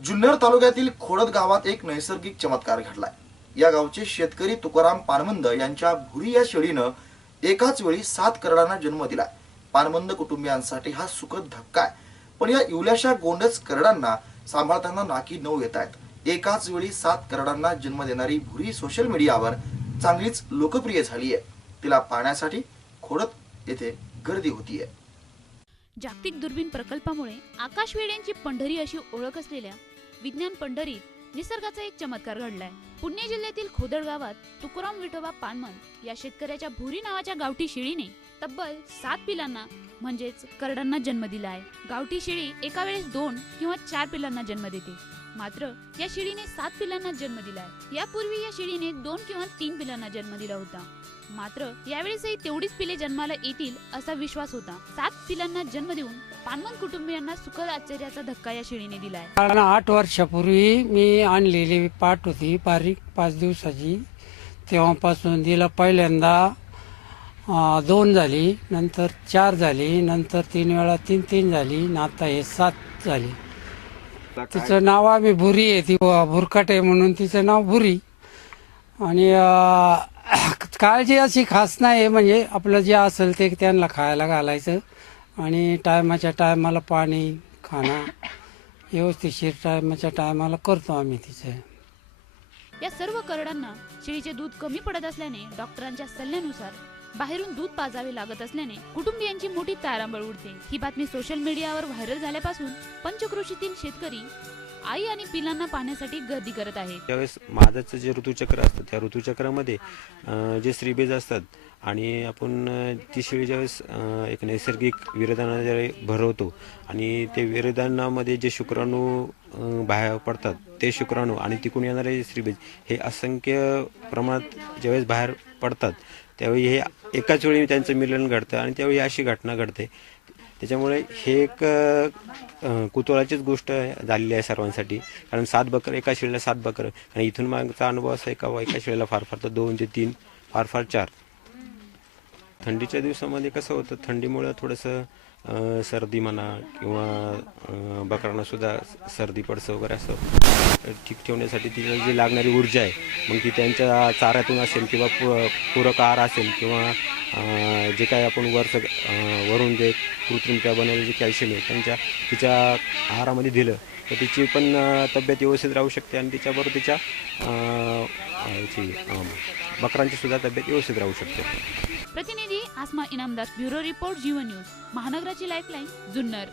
जुन्नर तालुक्यातील खोडद गावात एक नैसर्गिक चमत्कार घडलाय। या गावचे शेतकरी तुकाराम पानमंद यांच्या भुरी या शेळीनं एकाच वेळी 7 करडांना जन्म दिलाय। पानमंद कुटुंबियांसाठी हा सुखद धक्का आहे, पण या इवल्याशा गोंडस करडांना सांभाळताना नाकी नऊ येत आहेत। एकाच वेळी 7 करडांना जन्म देणारी भुरी सोशल मीडियावर चांगलीच लोकप्रिय झाली आहे। तिला पाहण्यासाठी खोडद येथे गर्दी होतीये। जागतिक दुर्बीण प्रकल्पामुळे आकाशवेड्यांची पंढरी अशी ओळख असलेल्या विज्ञान पंढरीत निसर्गाचा एक चमत्कार घडलाय। पुणे जिल्ह्यातील खोदड गावात तुकाराम विठोबा पानमंद या शेतकऱ्याच्या भुरी नावाच्या गावठी शेळीने तब्बल 7 पिलांना म्हणजेच करडांना जन्म दिला आहे। गावठी शेळी एका वेळेस 2 किंवा 4 पिलांना जन्म देते, मात्र या शेळीने 7 पिलांना जन्म दिलाय। यापूर्वी या शेळीने 2 किंवा 3 पिलांना जन्म दिला होता, मात्र यावेळेसही तेवढीच पिले जन्माला येतील असा विश्वास होता। 7 पिलांना जन्म देऊन पानमंद कुटुंबियांना सुखद आश्चर्याचा धक्का या शेळीने दिलाय। 8 वर्षापूर्वी मी आणलेली पाट होती बारीक 5 दिवसाची, तेव्हापासून तिला पहिल्यांदा 2 झाली, नंतर 4 झाली, नंतर 3 वेळा 3 झाली, आता हे 7 झाली। तिचं नाव आम्ही भुरी आहे, ती भुरकट आहे म्हणून तिचं नाव भुरी। आणि काळजी अशी खास नाही, म्हणजे आपलं जे असेल ते त्यांना खायला घालायचं आणि टायमाच्या टायमाला पाणी खाणं व्यवस्थितशीर टायमाच्या टायमाला करतो आम्ही तिचं। या सर्व करडांना शेळीचे दूध कमी पडत असल्याने डॉक्टरांच्या सल्ल्यानुसार बाहेरून दूध पाजावे लागत असल्याने कुटुंबियांची मोठी तारांबळ उडते। ही बातमी सोशल मीडियावर व्हायरल झाल्यापासून पंचक्रोशीतील शेतकरी आई आणि पिलांना पाहण्यासाठी गर्दी करत आहेत। त्यावेळेस मादाचं जे ऋतुचक्र असतं त्या ऋतुचक्रामध्ये जे स्त्रीबीज असतात आणि आपण ती शेळी ज्यावेळेस एक नैसर्गिक वीर्यदान भरवतो आणि ते वीर्यदानामध्ये जे शुक्राणू बाहेर पडतात ते शुक्राणू आणि तिकडून येणारे स्त्रीबीज हे असंख्य प्रमाणात ज्यावेळेस बाहेर पडतात त्यावेळी हे एकाच वेळी त्यांचं मिलन घडतं आणि त्यावेळी अशी घटना घडते। त्याच्यामुळे हे एक कुतूहलाचीच गोष्ट झालेली आहे सर्वांसाठी, कारण 7 बकर एका शेळीला 7 बकर आणि इथून मागचा अनुभव असा आहे का एका शेळीला फार फार तर 2 ते 3 फार फार 4। थंडीच्या दिवसामध्ये कसं होतं, थंडीमुळे थोडंसं सर्दी म्हणा किंवा बकरांना सुद्धा सर्दी पडसं वगैरे असं ठीक ठेवण्यासाठी तिला जी लागणारी ऊर्जा आहे मग ती त्यांच्या चाऱ्यातून असेल किंवा पूरक आहार असेल किंवा जे काही आपण वरून जे कृत्रिमत्या बनवलेले जे कॅल्शियम आहे तिच्या आहारामध्ये दिलं तर तिची पण तब्येत व्यवस्थित राहू शकते आणि तिच्याबरोबर तिच्या बकरांची सुद्धा तब्येत व्यवस्थित राहू शकते। प्रतिनिधी आसमा इनामदार, ब्युरो रिपोर्ट, जीवन न्यूज, महानगराची लाईफलाईन, जुन्नर।